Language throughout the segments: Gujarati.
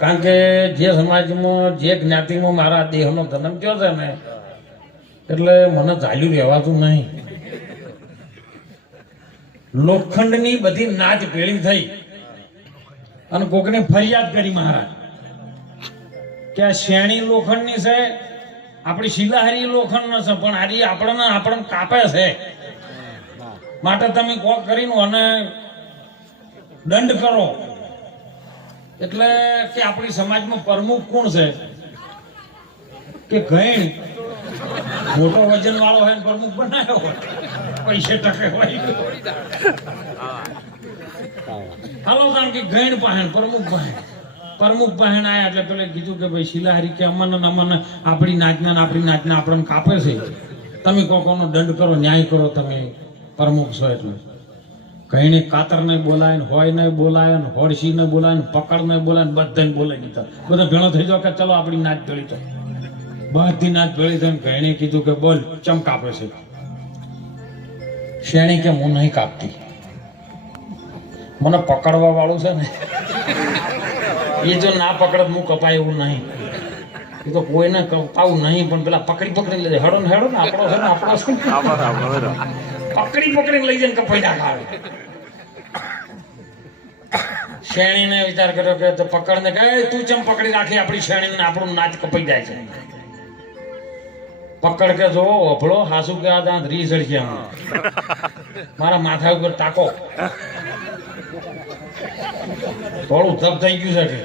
કારણ કે જે સમાજમાં જે જ્ઞાતિમાં મારા દેહનો જન્મ થયો છે ને એટલે મને ચાલ્યું રહેવાતું નહીં. લોખંડની બધી નાચ ભેળી થઈ અને કોકને ફરિયાદ કરી મહારાજ કે આ શેણી લોખંડની છે, આપણી શિલાહારી લોખંડ ન છે, પણ આરી આપણને કાપે છે, માટે તમે કોક કરીને અને દંડ કરો. એટલે કે આપણી સમાજમાં પ્રમુખ કોણ છે કે ગઈણ મોટો વજન વાળો હોય પ્રમુખ બનાવ્યો હોય, પૈસે ટકે હોય. હાલો કારણ કે ગઈણ પાહેણ પ્રમુખ પાહેણ આયા એટલે પેલે કીધું કે ભાઈ શિલાહારી કે અમને આપણી નાચના આપણને કાપે છે, તમે કોકોનો દંડ કરો, ન્યાય કરો, તમે પ્રમુખ છો. એટલે કઈને કાતર ને બોલાય ને હોય ને બોલાય ને હોડસી ને બોલાય ને પકડ ને બોલાય ને બધાને બોલાવી દીધા. બધા ભેળો થઈ જાવ કે ચલો આપણી નાચ ભેળી તો બધી નાચ ભેળી થઈ. કઈને કીધું કે બોલ ચમ કાપે છે? શેણી કે હું નહીં કાપતી, મને પકડવા વાળું છે ને એ જો ના પકડે હું કપાય એવું નહીં. એ તો કોઈને કપાવું નહીં, પણ પેલા પકડી લેજે, હેડો ને આપણો છે ને પકડી લઈ જાય કપાઈ નાખાવે. શેણીને વિચાર કર્યો કે તો પકડને કહે તું ચમ પકડી રાખી આપણી શેણીને, આપણું નાચ કપાઈ જાય છે. પકડ કે જો અભળો હાસુ કે આ દાંત રીસડ છે, મારા માથા ઉપર તાકો, થોડું ધબ થઈ ગયું છે કે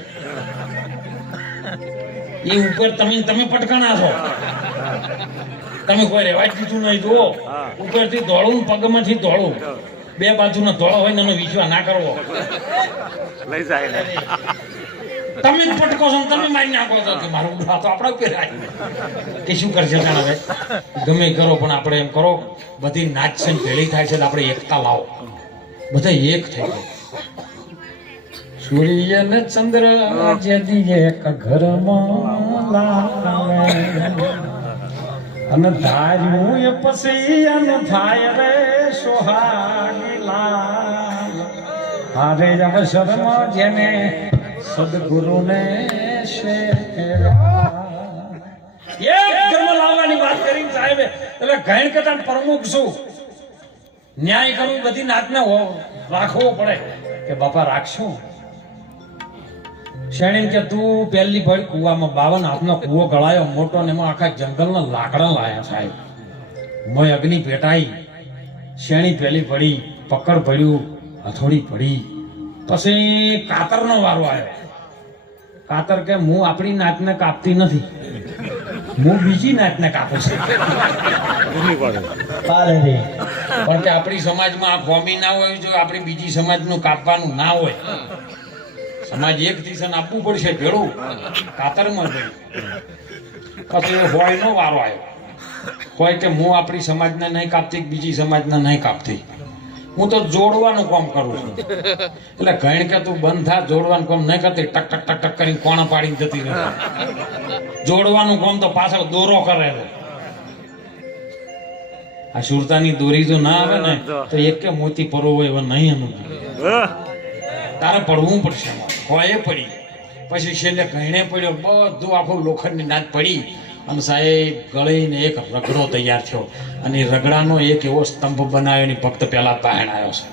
એ ઉપર તમે પટકાણા છો, તમે કોઈ રેવા જ દીધું નહીં. જુઓ ઉપરથી દોડું, પગમાંથી દોડું, બે બાજુનો દોડો હોય ને એનો વિશ્વાસ ના કરવો. લઈ જાય તમે જ પટકો છો, તમે મારી નાખો છો કે મારું તો આપણા ઉપર કે શું કરશે જાણે. હવે ગમે કરો, પણ આપણે એમ કરો બધી નાચ છે ભેળી થાય છે, આપણે એકતા લાવો, બધા એક થઈ જાય. સૂર્ય ને ચંદ્ર જેદી એક ઘરમાં લાવે અને ધાર્યું એ પછી અન થાય રે સોહાગી લાલ. હારે અવસરમાં જેને સદગુરુને એક ઘરમાં લાવવાની વાત કરી સાહેબ. એટલે ગઈણ કરતા પ્રમુખ છું, ન્યાય કરવું, બધી નાતને રાખવો પડે કે બાપા રાખશું. શેણી કે તું પહેલી પડી કુવામાં, 52 હાથનો કુવો ગળાયો મોટો ને એમાં આખા જંગલના લાકડા લાયા સાહેબ. મોય અગ્નિ પેટાઈ, શેણી પહેલી પડી, પકડ પડ્યું, હથોડી પડી. પછી કાતરનો વારો આવ્યો. કાતર કે હું આપણી નાચને કાપતી નથી, હું બીજી નાચને કાપું છું. પણ કે આપણી સમાજમાં આ ગોમી ના હોય, જો આપણી બીજી સમાજનું કાપવાનું ના હોય, સમાજ એક દિશા આપવું પડશે ભેળું કાતરમાં ભેળું. પછી હોય નો વારો આવ્યો. હોય કે હું આપણી સમાજને નહીં કાપતી, બીજી સમાજને નહીં કાપતી, હું તો જોડવાનું કામ કરું છું. એટલે ગઈણ કે તું બંધ થા, જોડવાનું કામ નહીં કરતી, ટક ટક ટક ટક કરીને કોણા પાડીને જતી રહે. જોડવાનું કામ તો પાછળ દોરો કરે છે. આ સુરતાની દોરી જો ના આવે ને તો એક કે મોતી પરોવો એવા નહીં અનુભવ. તારે પડવું પડશે. હોય પડી, પછી છેલ્લે ગઈણે પડ્યો, બધું આખું લોખંડની નાચ પડી અને સાહેબ ગળીને એક રગડો તૈયાર થયો. અને રગડાનો એક એવો સ્તંભ બનાવ્યો, ભક્ત પેલા પહેણ આવ્યો છે.